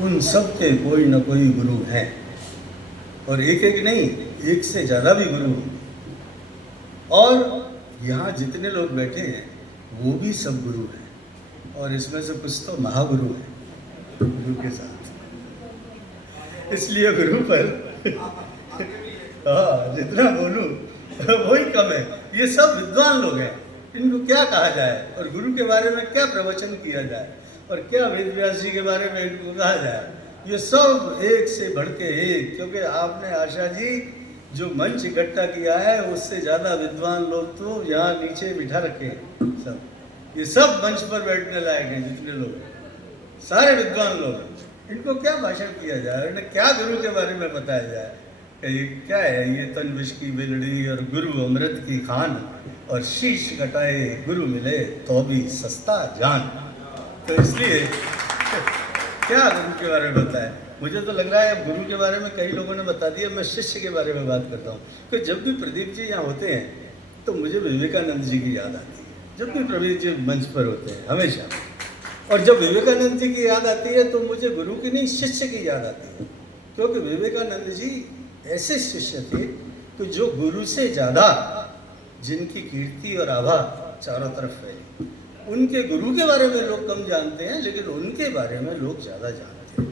उन सब के कोई न कोई गुरु हैं, और एक एक नहीं, एक से ज़्यादा भी गुरु हैं। और यहाँ जितने लोग बैठे हैं वो भी सब गुरु हैं, और इसमें से कुछ तो महागुरु हैं गुरु के साथ। इसलिए गुरु पर हाँ जितना बोलूँ वही कम है। ये सब विद्वान लोग हैं, इनको क्या कहा जाए, और गुरु के बारे में क्या प्रवचन किया जाए, और क्या वेद व्यास जी के बारे में इनको कहा जाए। ये सब एक से बढ़ के एक, क्योंकि आपने आशा जी जो मंच इकट्ठा किया है उससे ज़्यादा विद्वान लोग तो यहाँ नीचे बिठा रखे हैं सब। ये सब मंच पर बैठने लायक हैं, जितने लोग हैं सारे विद्वान लोग हैं। इनको क्या भाषण किया जाए, इन्हें क्या गुरु के बारे में बताया जाए कि ये क्या है, ये तन विष की बिगड़ी और गुरु अमृत की खान, और शीश कटाए गुरु मिले तो भी सस्ता जान। तो इसलिए क्या गुरु के बारे में बताएं। मुझे तो लग रहा है अब गुरु के बारे में कई लोगों ने बता दिया, मैं शिष्य के बारे में बात करता हूँ। कि जब भी प्रदीप जी यहाँ होते हैं तो मुझे विवेकानंद जी की याद आती है, जब भी प्रदीप जी मंच पर होते हैं हमेशा। और जब विवेकानंद जी की याद आती है तो मुझे गुरु की नहीं शिष्य की याद आती है, क्योंकि विवेकानंद जी ऐसे शिष्य थे कि जो गुरु से ज़्यादा, जिनकी कीर्ति और आभा चारों तरफ फैली। उनके गुरु के बारे में लोग कम जानते हैं, लेकिन उनके बारे में लोग ज़्यादा जानते हैं।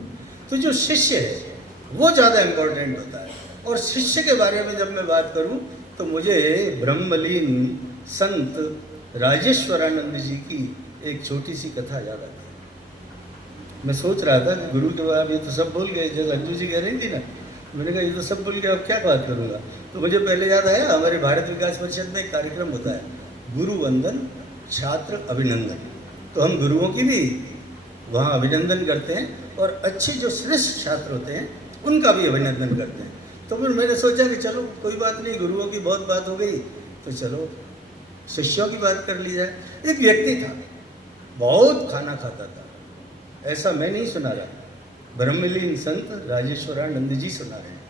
तो जो शिष्य है वो ज़्यादा इम्पोर्टेंट होता है। और शिष्य के बारे में जब मैं बात करूं तो मुझे ब्रह्मलीन संत राजेश्वरानंद जी की एक छोटी सी कथा याद आती है। मैं सोच रहा था कि गुरु के बारे में तो सब भूल गए, जैसे अंजू जी कह रही थी ना, मैंने कहा ये तो सब भूल गया, अब क्या बात करूँगा। तो मुझे पहले याद आया, हमारे भारत विकास परिषद में एक कार्यक्रम होता है, गुरु वंदन छात्र अभिनंदन। तो हम गुरुओं की भी वहाँ अभिनंदन करते हैं, और अच्छे जो श्रेष्ठ छात्र होते हैं उनका भी अभिनंदन करते हैं। तो फिर मैंने सोचा कि चलो कोई बात नहीं, गुरुओं की बहुत बात हो गई तो चलो शिष्यों की बात कर ली जाए। एक व्यक्ति था, बहुत खाना खाता था, ऐसा मैं नहीं सुना रहा, ब्रह्मलीन संत राजेश्वरानंद जी सुना रहे हैं।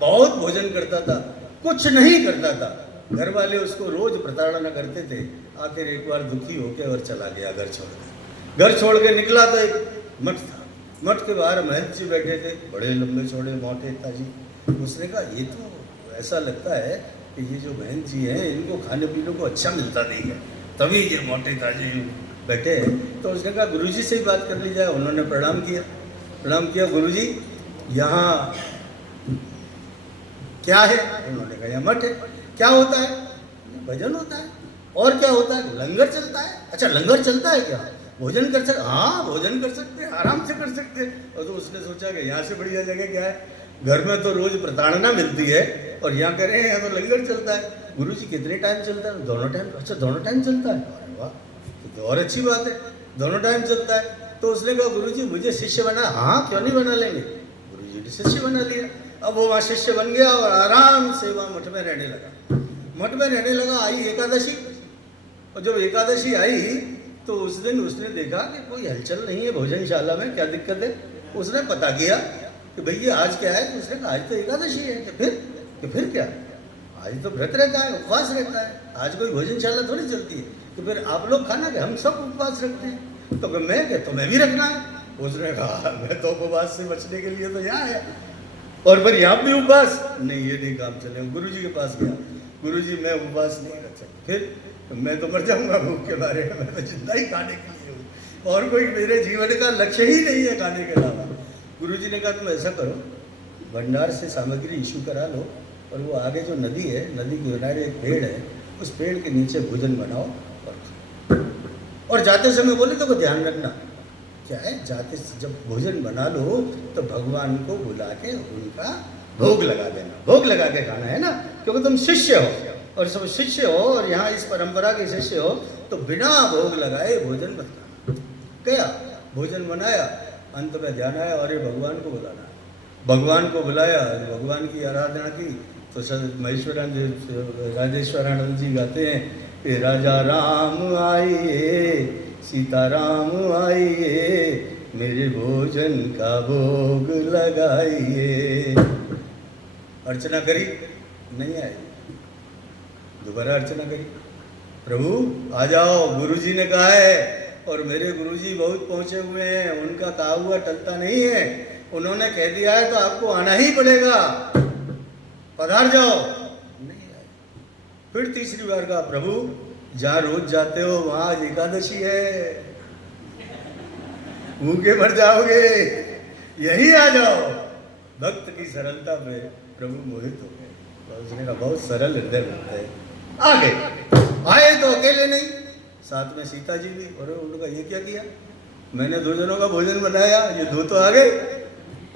बहुत भोजन करता था, कुछ नहीं करता था, घर वाले उसको रोज प्रताड़ना करते थे। आखिर एक बार दुखी होकर और चला गया घर छोड़ के। घर छोड़ के निकला तो एक मठ था, मठ के बाहर महंत जी बैठे थे, बड़े लंबे चौड़े मोटे ताजी। उसने कहा ये तो ऐसा लगता है कि ये जो महंत जी हैं इनको खाने पीने को अच्छा मिलता नहीं है, तभी ये मोटे ताजी बैठे हैं। तो उसने कहा गुरुजी से ही बात कर ली जाए। उन्होंने प्रणाम किया, प्रणाम किया, गुरुजी यहाँ क्या है? उन्होंने कहा यहाँ मठ है। क्या होता है? भजन होता है। और क्या होता है? लंगर चलता है। अच्छा लंगर चलता है क्या? भोजन कर सकते? हाँ भोजन कर सकते हैं, आराम से कर सकते हैं। और तो उसने सोचा कि यहाँ से बढ़िया जगह क्या है, घर में तो रोज प्रताड़ना मिलती है और यहाँ कह रहे हैं यहाँ तो लंगर चलता है। गुरुजी कितने टाइम चलता है? दोनों टाइम। अच्छा दोनों टाइम चलता है, अरे वाह तो और अच्छी बात है, दोनों टाइम चलता है। तो उसने कहा गुरुजी मुझे शिष्य बना। हाँ क्यों नहीं बना लेंगे। गुरुजी ने शिष्य बना लिया। अब वो वहाँ शिष्य बन गया और आराम से वहाँ मठ में रहने लगा। मठ में रहने लगा, आई एकादशी, और जब एकादशी आई तो उस दिन उसने देखा कि कोई हलचल नहीं है भोजनशाला में, क्या दिक्कत है। उसने पता किया कि भैया आज क्या है। तो उसने कहा आज तो एकादशी है। कि फिर क्या, आज तो व्रत रहता है, उपवास रहता है, आज कोई भोजनशाला थोड़ी चलती है। तो फिर आप लोग खाना के, हम सब उपवास रखते हैं। तो मैं क्या, तुम्हें भी रखना है। उसने कहा मैं तो उपवास से बचने के लिए तो यहाँ आया, और फिर यहाँ भी उपवास नहीं, ये नहीं काम चलेगा। गुरुजी के पास गया, गुरुजी मैं उपवास नहीं रख सकता, फिर मैं तो मर जाऊंगा भूख के बारे में, मैं तो जिंदा ही खाने के लिए हूँ और कोई मेरे जीवन का लक्ष्य ही नहीं है खाने के अलावा। गुरुजी ने कहा तुम ऐसा करो, भंडार से सामग्री इशू करा लो, और वो आगे जो नदी है, नदी के किनारे एक पेड़ है, उस पेड़ के नीचे भोजन बनाओ और जाते समय बोले तो ध्यान रखना। क्या है, जाते जब भोजन बना लो तो भगवान को बुला के उनका भोग लगा देना, भोग लगा के खाना है ना, क्योंकि तुम शिष्य हो और सब शिष्य हो और यहाँ इस परंपरा के शिष्य हो, तो बिना भोग लगाए भोजन मत खाना। गया भोजन बनाया, अंत में ध्यान आया और ये भगवान को बुलाना है। भगवान को बुलाया, भगवान की आराधना की। तो महेश्वरानंद राजेश्वरानंद जी गाते हैं कि राजा राम आइए, सीता राम आइए, मेरे भोजन का भोग लगाइए। अर्चना करी, नहीं आई, दोबारा अर्चना करी, प्रभु आ जाओ, गुरुजी ने कहा है और मेरे गुरुजी बहुत पहुंचे हुए हैं, उनका कहा हुआ टलता नहीं है। उन्होंने कह दिया है तो आपको आना ही पड़ेगा, पधार जाओ। नहीं आए। फिर तीसरी बार कहा, प्रभु जहाँ रोज जाते हो वहाँ आज एकादशी है, भूखे मर जाओगे, यही आ जाओ। भक्त की सरलता पे प्रभु मोहित हो गए। तो उसने कहा बहुत सरल हृदय भक्त है। आ गए, आए तो अकेले नहीं, साथ में सीता जी भी। और उन्होंने कहा ये क्या किया, मैंने 2 जनों का भोजन बनाया, ये 2 तो आ गए,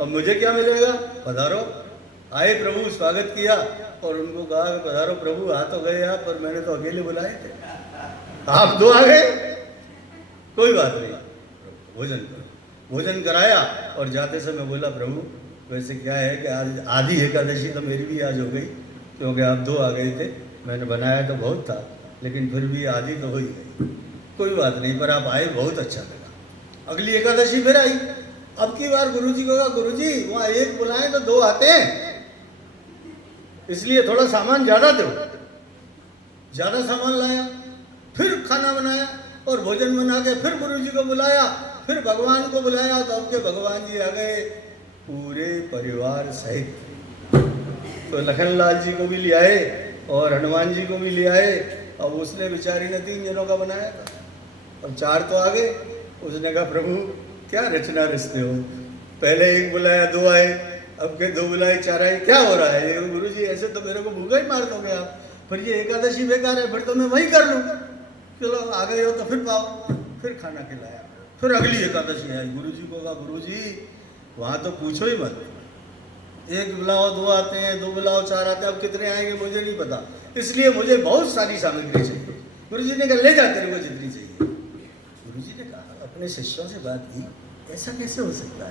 अब मुझे क्या मिलेगा, पधारो। आए प्रभु, स्वागत किया और उनको कहा पधारो प्रभु, आ तो गए आप, पर मैंने तो अकेले बुलाए थे, आप 2 आ गए, कोई बात नहीं, भोजन करो। भोजन कराया और जाते समय बोला प्रभु वैसे क्या है कि आज आधी एकादशी तो मेरी भी आज हो गई, क्योंकि आप 2 आ गए थे, मैंने बनाया तो बहुत था, लेकिन फिर भी आधी तो हो ही गई, कोई बात नहीं, पर आप आए बहुत अच्छा लगा। अगली एकादशी फिर आई। अब की बार गुरुजी को कहा, गुरुजी वहाँ 1 बुलाएं तो 2 आते हैं, इसलिए थोड़ा सामान ज़्यादा दो। ज़्यादा सामान लाया, फिर खाना बनाया और भोजन बना के फिर गुरुजी को बुलाया, फिर भगवान को बुलाया। तो अब के भगवान जी आ गए पूरे परिवार सहित। तो लखनलाल जी को भी ले आए और हनुमान जी को भी ले आए। अब उसने बेचारी ने 3 जनों का बनाया था, अब 4 तो आ गए। उसने कहा प्रभु क्या रचना रचते हो, पहले 1 बुलाया 2 आए, अब के 2 बुलाए 4 आए, क्या हो रहा है ये गुरुजी, ऐसे तो मेरे को भूखा ही मार दोगे आप, फिर ये एकादशी बेकार है, फिर तो मैं वही कर लूँ। चलो आ गए हो तो फिर पाओ। फिर खाना खिलाया, फिर अगली एकादशी आई। गुरुजी को कहा गुरुजी वहाँ तो पूछो ही मत, 1 बुलाओ 2 आते हैं, 2 बुलाओ 4 आते हैं, अब कितने आएंगे मुझे नहीं पता, इसलिए मुझे बहुत सारी सामग्री चाहिए। गुरुजी ने कहा ले जा, तेरे को जितनी चाहिए। गुरुजी ने कहा अपने शिष्यों से बात की, ऐसा कैसे हो सकता